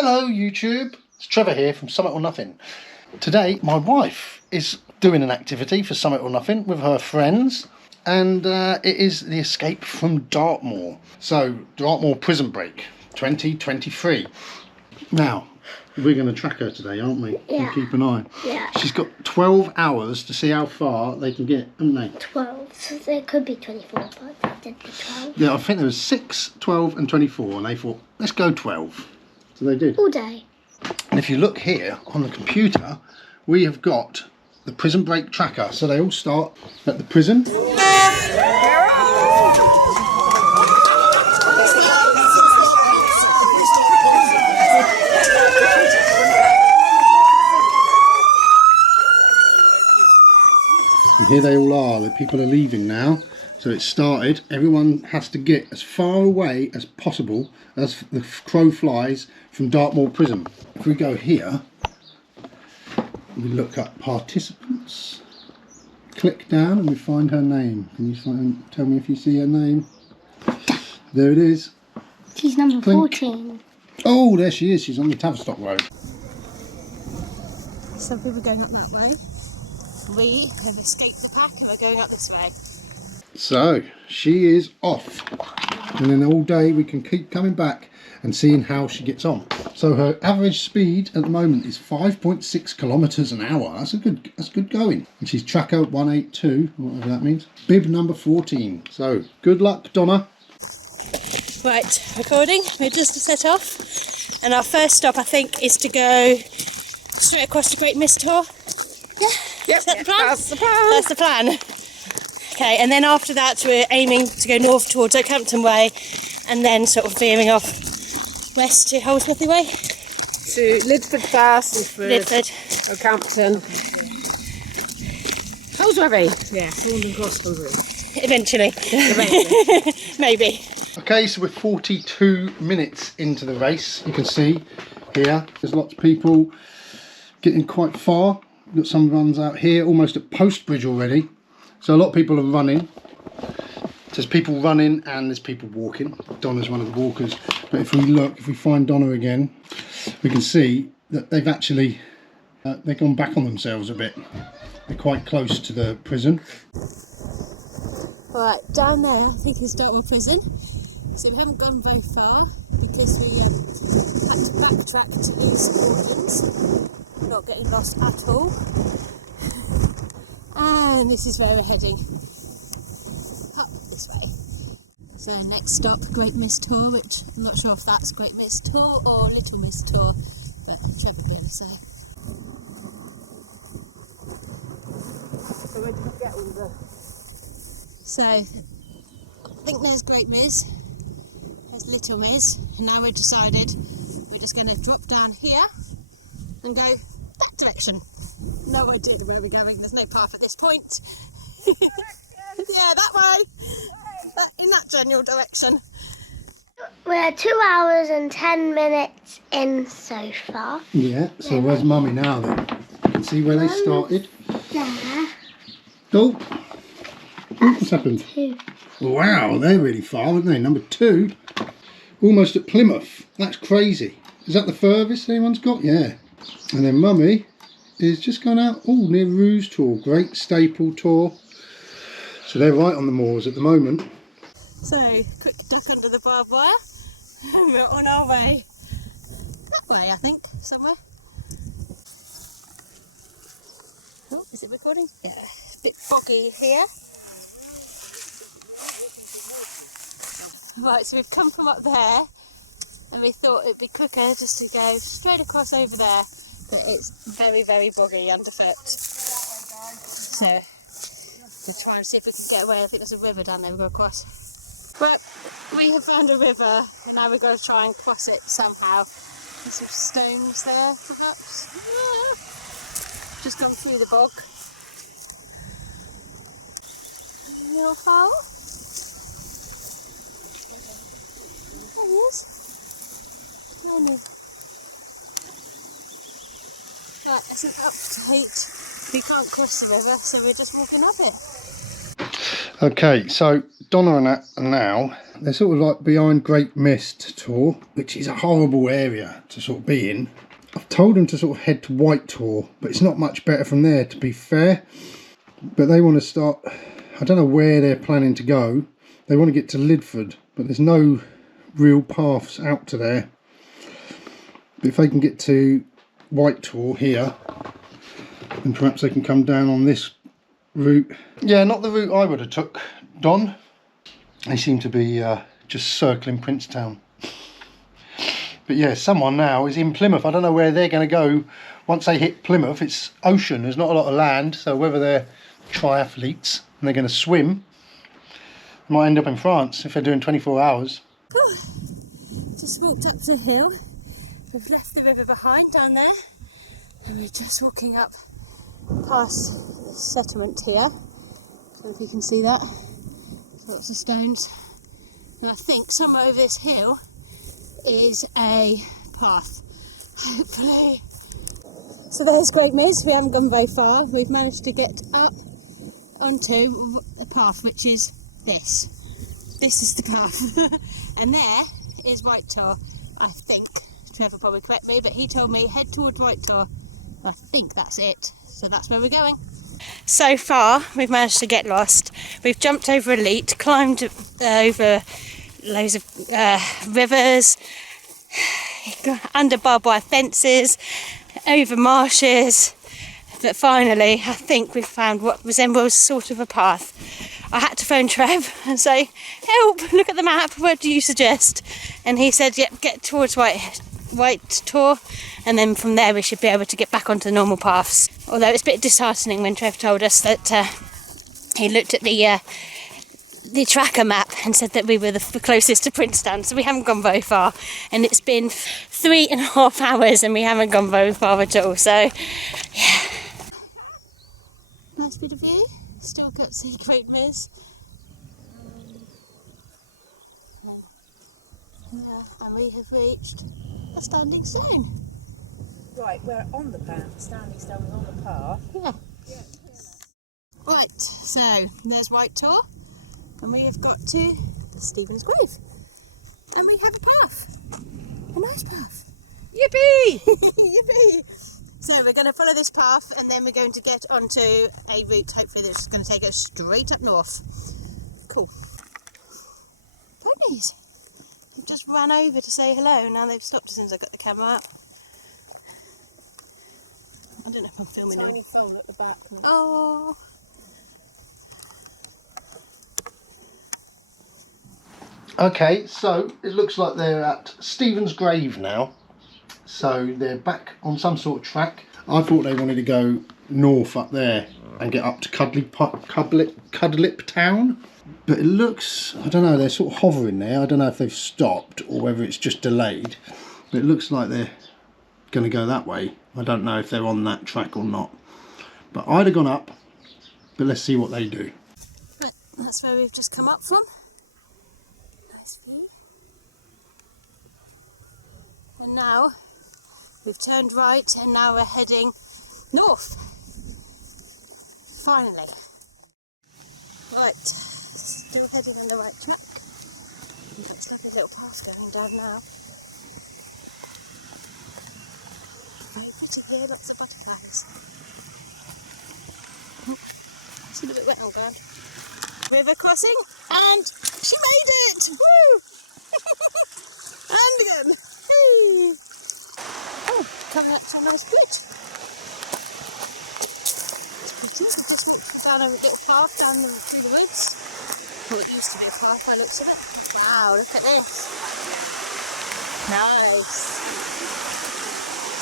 Hello YouTube, it's Trevor here from Summit or Nothing. Today my wife is doing an activity for Summit or Nothing with her friends, and it is the escape from Dartmoor. So Dartmoor Prison Break 2023. Now we're going to track her today, aren't we? Yeah. And keep an eye. Yeah. She's got 12 hours to see how far they can get, haven't they? 12. So there could be 24, but I did the 12. Yeah, I think there was 6, 12 and 24, and they thought, let's go 12. So they did. All day. And if you look here on the computer, we have got the prison break tracker. So they all start at the prison. And here they all are. The people are leaving now. So it started. Everyone has to get as far away as possible as the crow flies from Dartmoor Prison. If we go here, we look up participants, click down and we find her name. Can you tell me if you see her name? There it is. She's number Clink. 14. Oh, there she is. She's on the Tavistock Road. Some people going up that way. We have escaped the pack and we're going up this way. So she is off, and then all day we can keep coming back and seeing how she gets on. So her average speed at the moment is 5.6 kilometers an hour. That's good going. And she's tracker 182, whatever that means. Bib number 14. So good luck, Donnah. Right, recording. We're just set off, and our first stop I think is to go straight across the Great Mist Tor. Yeah. Yep, Is that the plan? that's the plan. That's the plan. Okay, and then after that we're aiming to go north towards Oakhampton Way, and then sort of veering off west to Holsworthy Way. To Lidford first, Lidford. Oakhampton. Holsworthy. Yeah, Thorndon Cross, Holsworthy. Eventually. Maybe. Okay, so we're 42 minutes into the race. You can see here there's lots of people getting quite far. We've got some runs out here, almost at Post Bridge already. So a lot of people are running. There's people running and there's people walking. Donnah's one of the walkers. But if we look, if we find Donnah again, we can see that they've actually they've gone back on themselves a bit. They're quite close to the prison. Right, down there I think is Dartmoor Prison. So we haven't gone very far because we had to backtrack to these woodlands. Not getting lost at all. And this is where we're heading. Up this way. So next stop, Great Mist Tor, which I'm not sure if that's Great Mist Tor or Little Mist Tor, but Trevor will be able to say. So where did you get all the... So I think there's Great Miz, there's Little Miz, and now we've decided we're just going to drop down here and go that direction. No idea where we're going, there's no path at this point. Yeah, that way, in that general direction. We're 2 hours and 10 minutes in so far. Yeah, so where's Mummy now then? You can see where they started. There. Oh, what's happened? 2. Wow, they're really far, aren't they? Number 2, almost at Plymouth. That's crazy. Is that the furthest anyone's got? Yeah. And then Mummy is just gone out, near Rouge Tor, Great Staple Tor. So they're right on the moors at the moment. So, quick duck under the barbed wire, and we're on our way. That way, I think, somewhere. Oh, is it recording? Yeah, a bit foggy here. Right, so we've come from up there, and we thought it'd be quicker just to go straight across over there, but it's very, very boggy underfoot. So we'll try and see if we can get away. I think there's a river down there we'll go across. But we have found a river, and now we've got to try and cross it somehow. There's some stones there, perhaps. Yeah. Just gone through the bog. A little hole. There he is. Right, it's an update. We can't cross the river, so we're just walking up it. Okay, so Donnah and that are now They're sort of like behind Great Mist Tor, which is a horrible area to sort of be in. I've told them to sort of head to White Tor, but it's not much better from there, to be fair. But they want to start, I don't know where they're planning to go. They want to get to Lidford, but there's no real paths out to there. But if they can get to White Tor here, then perhaps they can come down on this route. Yeah, not the route I would have took, Don. They seem to be just circling Princetown. But yeah, someone now is in Plymouth. I don't know where they're going to go once they hit Plymouth. It's ocean, there's not a lot of land, so whether they're triathletes and they're going to swim, they might end up in France if they're doing 24 hours. Just walked up the hill. We've left the river behind down there, and we're just walking up past the settlement here. I don't know if you can see that. Lots of stones. And I think somewhere over this hill is a path, hopefully. So there's Great Miz. We haven't gone very far. We've managed to get up onto a path, which is this. This is the path. And there is White Tor, I think. Trev will probably correct me, but he told me head towards White Tor. I think that's it. So that's where we're going. So far, we've managed to get lost. We've jumped over a leat, climbed over loads of rivers, under barbed wire fences, over marshes. But finally, I think we've found what resembles sort of a path. I had to phone Trev and say, help, look at the map, what do you suggest? And he said, yep, get towards White Tor, and then from there we should be able to get back onto the normal paths. Although it's a bit disheartening when Trev told us that he looked at the tracker map and said that we were the closest to Princetown, so we haven't gone very far, and it's been 3.5 hours and we haven't gone very far at all, so yeah. Nice bit of view, still got to see Great Miz. And we have reached a standing stone. Right, we're on the path. The standing stone is on the path. Yeah. Right, so there's White Tor, and we have got to Stephen's grave. And we have a path. A nice path. Yippee! Yippee! So we're going to follow this path, and then we're going to get onto a route, hopefully that's going to take us straight up north. Cool. Ponies. They've just ran over to say hello, now they've stopped as soon as I got the camera up. I don't know if I'm filming them. Tiny phone at the back. Oh. Okay, so it looks like they're at Stephen's grave now. So they're back on some sort of track. I thought they wanted to go north up there and get up to Cudlip Town. But it looks, I don't know, they're sort of hovering there. I don't know if they've stopped or whether it's just delayed. But it looks like they're going to go that way. I don't know if they're on that track or not. But I'd have gone up, but let's see what they do. Right, that's where we've just come up from. Nice view. And now we've turned right and now we're heading north. Finally. Right, still heading on the right track. We've got this lovely little path going down now. Very pretty here, lots of butterflies. It's a little bit wet on ground. River crossing, and she made it! Woo! And again! Hey! Oh, coming up to a nice bridge. It's pretty. We've just walked down a little path down through the woods. Well, it used to be a path by the looks of it. Wow, look at this. Nice.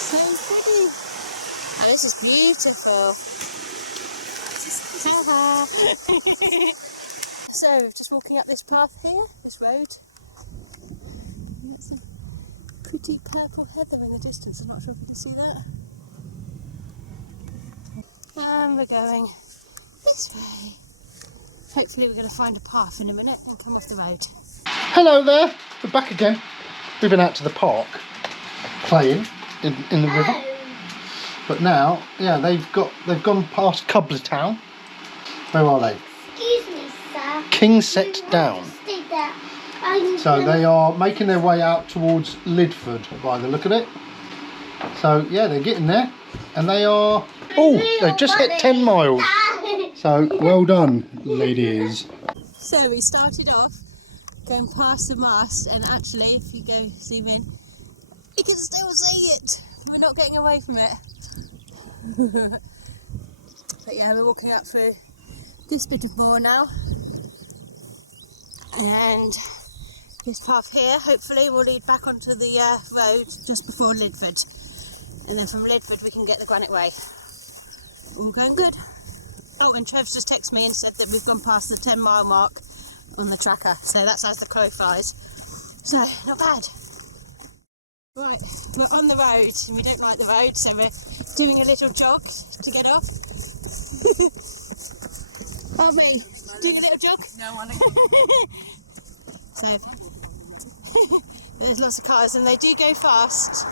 So pretty. Oh, this is beautiful. So, just walking up this path here, this road. It's a pretty purple heather in the distance. I'm not sure if you can see that. And we're going this way. Hopefully we're going to find a path in a minute and come off the road. Hello there, we're back again. We've been out to the park playing in the river. But now, yeah, they've gone past Town. Where are they? Excuse me, sir. Kingset Down. Stay there. So they are making their way out towards Lidford by the look of it. So yeah, they're getting there, and they are. Oh, they've just hit 10 miles. So well done, ladies. So we started off going past the mast, and actually, if you go zoom in, you can still see it. We're not getting away from it. But yeah, we're walking up through this bit of moor now, and this path here hopefully will lead back onto the road just before Lidford, and then from Lidford we can get the Granite Way. All going good. Oh, and Trev's just texted me and said that we've gone past the 10-mile mark on the tracker, so that's as the crow flies. So, not bad. Right, we're on the road, and we don't like the road, so we're doing a little jog to get off. Aren't we? Doing a little jog? No one. So, there's lots of cars, and they do go fast.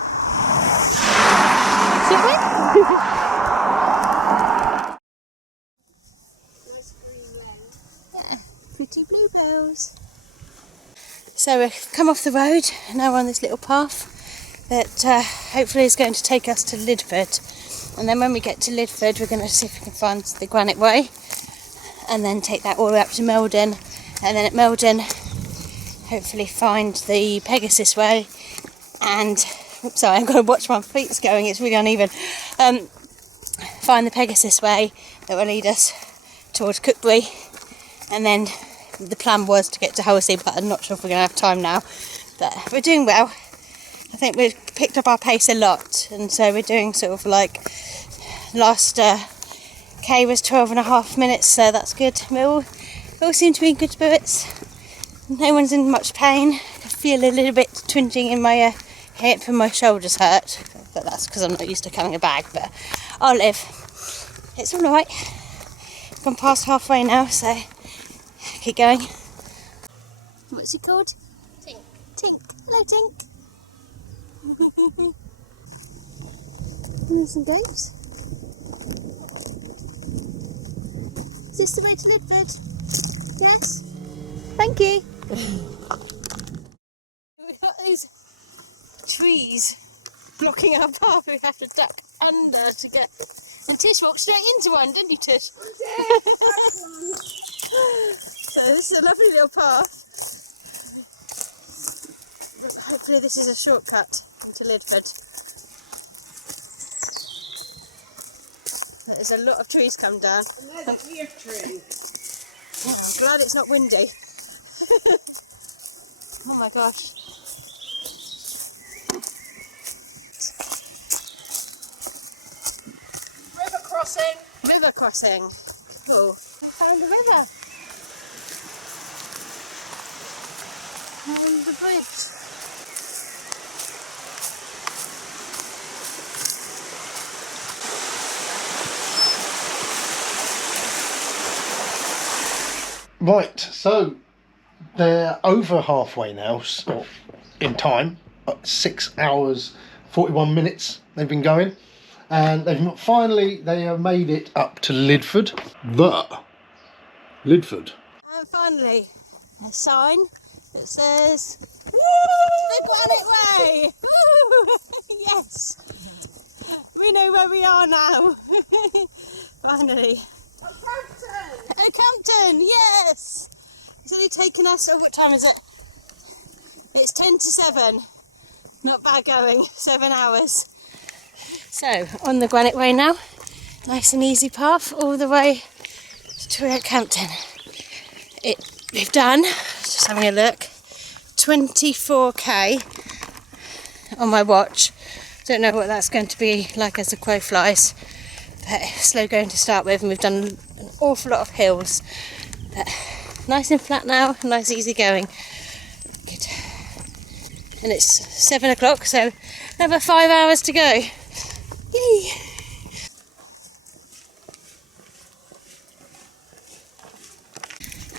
Pretty bluebells. So we've come off the road, now we're on this little path that hopefully is going to take us to Lidford, and then when we get to Lidford we're going to see if we can find the Granite Way, and then take that all the way up to Meldon, and then at Meldon hopefully find the Pegasus Way, and oops, sorry, I've got to watch my feet going, it's really uneven. Find the Pegasus Way that will lead us towards Cookbury, and then the plan was to get to Halsey, but I'm not sure if we're going to have time now. But we're doing well. I think we've picked up our pace a lot, and so we're doing sort of like last K was 12.5 minutes, so that's good. We all seem to be in good spirits. No one's in much pain. I feel a little bit twinging in my hip and my shoulders hurt, but that's because I'm not used to carrying a bag, but I'll live. It's all right. Gone past halfway now, so keep going. What's he called? Tink. Tink. Hello, Tink. There's some goats. Is this the way to Lidford? Yes. Thank you. We've got these trees blocking our path. We have to duck under to get. And Tish walked straight into one, didn't you, Tish? So this is a lovely little path. Hopefully this is a shortcut into Lidford. There's a lot of trees come down. Another ear tree. I'm glad it's not windy. Oh my gosh. River crossing. River crossing. Oh, we found the river. And the bridge. Right, so they're over halfway now, in time. 6 hours 41 minutes they've been going, and they have made it up to Lidford. Lidford. And finally, a sign that says the Granite Way. Woo! Yes, we know where we are now. Finally. Campton, yes! It's only taken us, what time is it? It's 10 to 7. Not bad going, 7 hours. So, on the Granite Way now. Nice and easy path all the way to Campton. We've done, just having a look, 24k on my watch. Don't know what that's going to be like as the crow flies. But slow going to start with, and we've done an awful lot of hills, but nice and flat now, nice easy going. Good. And it's 7 o'clock, so another 5 hours to go. Yay!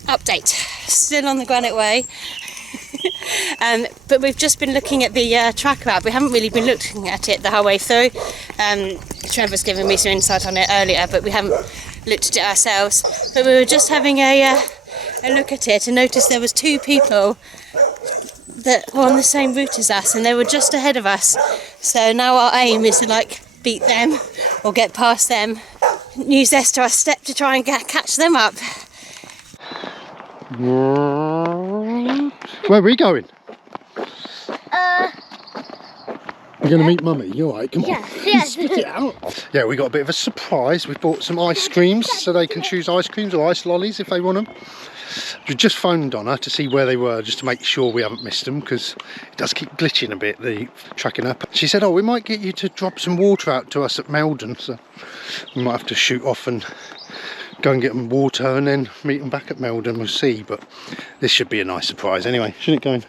Update, still on the Granite Way. But we've just been looking at the tracker app. We haven't really been looking at it the whole way through. Trev was giving me some insight on it earlier, but we haven't looked at it ourselves. But we were just having a look at it and noticed there was 2 people that were on the same route as us, and they were just ahead of us. So now our aim is to like beat them or get past them, use this to our step to try and catch them up. Where are we going? You're going to meet Mummy, you alright? Come on. Yes. Spit it out. Yeah, we got a bit of a surprise. We bought some ice creams so they can choose ice creams or ice lollies if they want them. We just phoned Donnah to see where they were, just to make sure we haven't missed them, because it does keep glitching a bit, the tracking up. She said, oh, we might get you to drop some water out to us at Meldon, so we might have to shoot off and go and get them water and then meet them back at Meldon. We'll see, but this should be a nice surprise anyway, shouldn't it, going?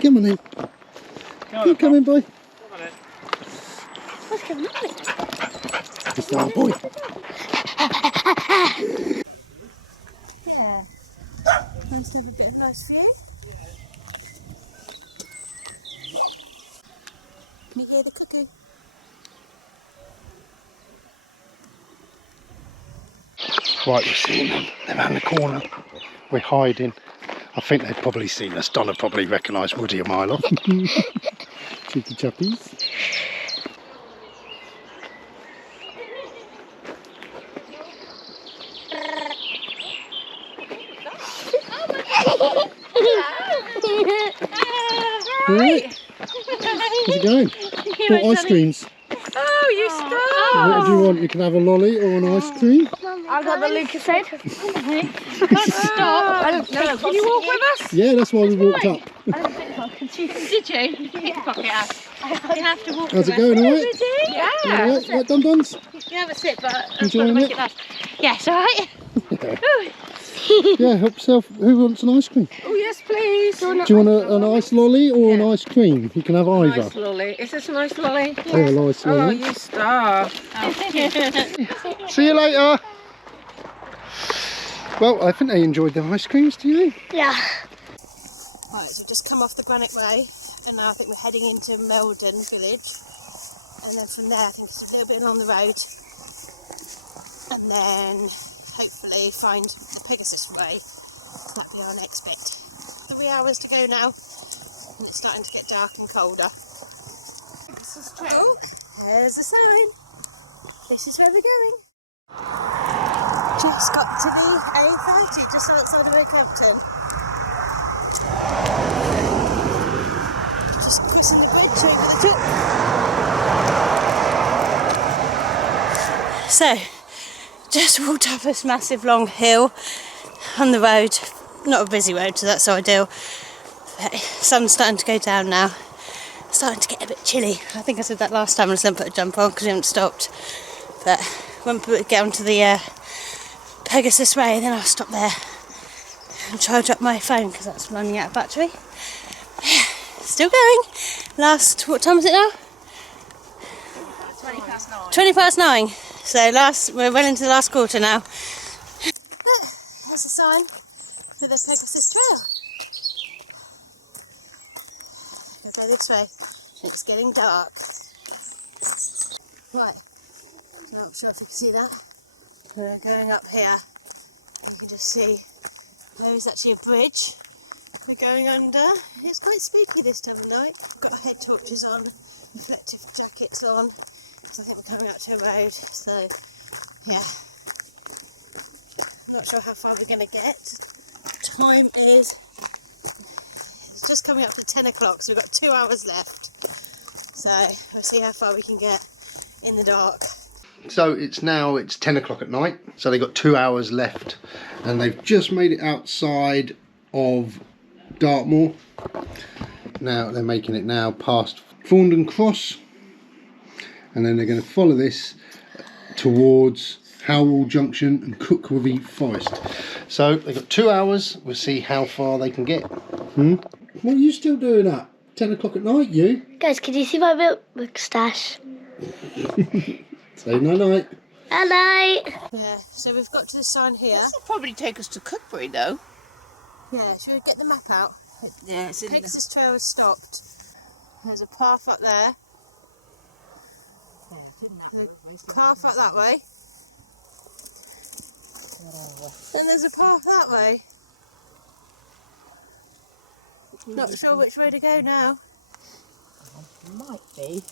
Come on in. You come in, boy. What's going on? It's our boy. Yeah. Nice to have a bit of nice view. Can you hear the cuckoo? Right, we're seeing them. They're around the corner. We're hiding. I think they've probably seen us. Donnah probably recognised Woody a mile off. Cheeky chappies. Alright. How's it going? Got ice creams. Oh, you stop! What do you want? You can have a lolly or an ice cream. I got the Lucasade. Stop! I don't know. Can you walk with us? Yeah, that's why we walked up. I don't think I can. Did you? You pickpocket us. You have to walk How's with it going, us. alright? Yeah. Alright, right, Dun-Duns? You can have a sip, but I've got to Enjoying make it? it last. Yes, alright? Yeah, help yourself. Who wants an ice cream? Oh, yes, please. Do you want an ice lolly or an ice cream? You can have either. Nice lolly. Is this a nice lolly? Oh, a nice Oh, lolly. you star. See you later. Well, I think they enjoyed their ice creams, do you? Yeah. Right, so we've just come off the Granite Way, and now I think we're heading into Meldon village. And then from there, I think it's a little bit along the road. And then hopefully find the Pegasus Way. That'll be our next bit. 3 hours to go now, and it's starting to get dark and colder. Oh, there's the sign. This is where we're going. Just got to the A30, just outside of Oakhampton. Just crossing the bridge over the top. So, just walked up this massive long hill on the road. Not a busy road, so that's ideal. But the sun's starting to go down now. It's starting to get a bit chilly. I think I said that last time I was going to put a jumper on because we haven't stopped. But when we get onto the Pegasus Way, then I'll stop there and charge up my phone because that's running out of battery. Still going. What time is it now? 20 past 9. 20 past 9. So we're well into the last quarter now. There's a sign for the Pegasus Trail. We'll go this way. It's getting dark. Right. I'm not sure if you can see that. We're going up here. You can just see there is actually a bridge we're going under. It's quite spooky this time of night. Got our head torches on, reflective jackets on. So I think we're coming out to a road. So yeah. I'm not sure how far we're going to get. Time is, it's just coming up to 10 o'clock, so we've got 2 hours left. So we'll see how far we can get in the dark. So it's 10 o'clock at night, so they've got 2 hours left, and they've just made it outside of Dartmoor. Now they're making it now past Thorndon Cross, and then they're going to follow this towards Howell Junction and Cookworthy Forest. So they've got 2 hours. We'll see how far they can get. What are you still doing at 10 o'clock at night, you? Guys, can you see my moustache? Say night-night. Night. Yeah, so we've got to the sign here. This will probably take us to Cookbury, though. Yeah, should we get the map out? Yeah, it's in the... Pegasus Trail has stopped. There's a path up there. A path up that way. And there's a path that way. Not sure which way to go now. Might be.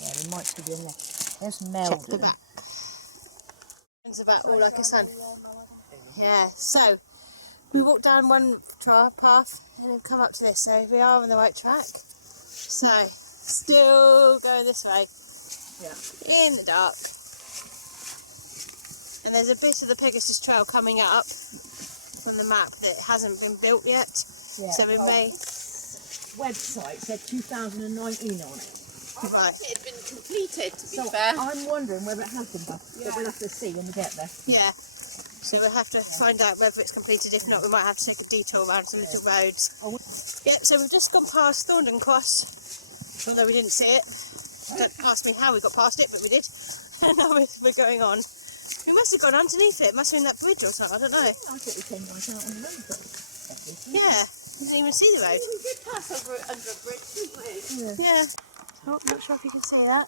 Yeah, there might be in there. There's Check the Melbourne. back. It's about all like a sun. Yeah, so we walked down one path and we've come up to this, so we are on the right track. So, still going this way. Yeah. In the dark. And there's a bit of the Pegasus Trail coming up on the map that hasn't been built yet. Yeah. So we may... Website said 2019 on it. Right. It had been completed, to be So fair. I'm wondering whether it has been done. But we'll have to see when we get there. Yeah. So we'll have to find out whether it's completed. If not, we might have to take a detour around some little roads. Yep, so we've just gone past Thorndon Cross, although we didn't see it. Don't ask me how we got past it, but we did. And now we're going on. We must have gone underneath it. It must have been that bridge or something, I don't know. I thought we came right out on the road. Yeah, you didn't even see the road. We did pass over it under a bridge, didn't we? Yeah. Oh, not sure if you can see that.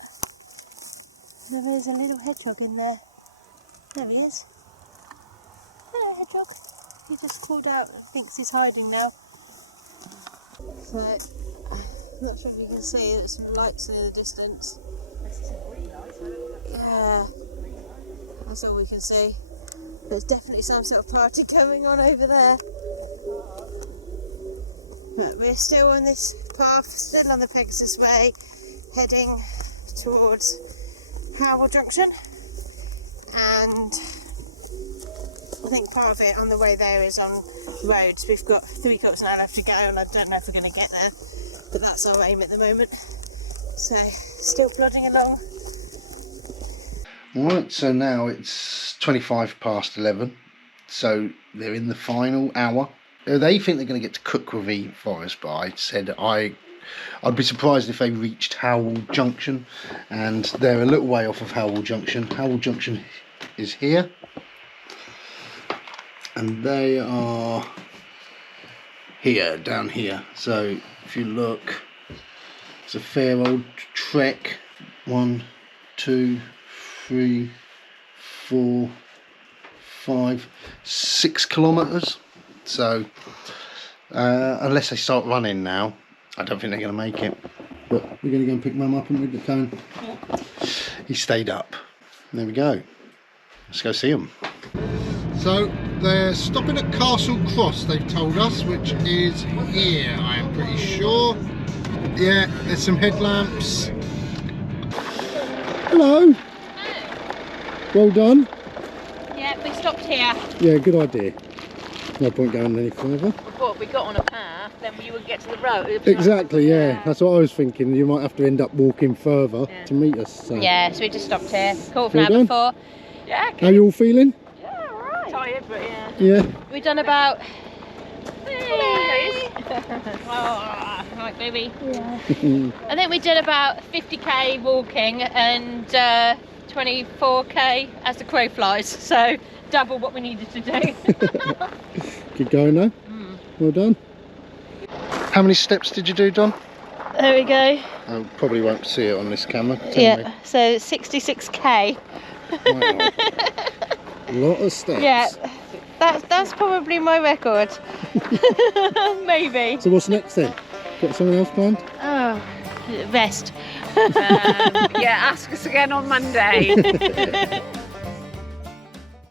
There is a little hedgehog in there. There he is. Hello, hedgehog. He just crawled out and thinks he's hiding now. So, not sure if you can see, there's some lights in the distance. Yeah, that's all we can see. There's definitely some sort of party going on over there. But we're still on this path, still on the Pegasus Way, heading towards Howell Junction. And I think part of it on the way there is on roads. We've got 3 quarters of an hour left to go, and I don't know if we're going to get there, but that's our aim at the moment. So, still plodding along. Right, so now it's 25 past 11, so they're in the final hour. They think they're going to get to Cookwavy Forest, but I said I'd be surprised if they reached Howell Junction, and they're a little way off of Howell Junction. Howell Junction is here, and they are here, down here. So if you look, it's a fair old trek. 1, 2, 3, 4, 5, 6 kilometres. So unless they start running now, I don't think they're going to make it. But we're going to go and pick Mum up and we're going. He stayed up. There we go. Let's go see him. So they're stopping at Castle Cross, they've told us, which is here, I am pretty sure. Yeah, there's some headlamps. Hello. Well done. Yeah, we stopped here. Yeah, good idea. No point going any further. But we got on a path, then you would get to the road. Exactly, yeah. That's what I was thinking. You might have to end up walking further to meet us. So. Yeah, so we just stopped here. Called for Feel an hour good? before. Yeah, How you all feeling? yeah, alright. Tired, but yeah. Yeah. We've done about... Oh, right, baby. Yeah. I think we did about 50k walking and 24k as the crow flies, so double what we needed to do. Keep going though. Well done. How many steps did you do, Don? There we go. I probably won't see it on this camera. Yeah, so 66k. Wow. A lot of steps. Yeah, that's probably my record. Maybe. So what's next then? Got something else planned? Oh, rest. Yeah, ask us again on Monday.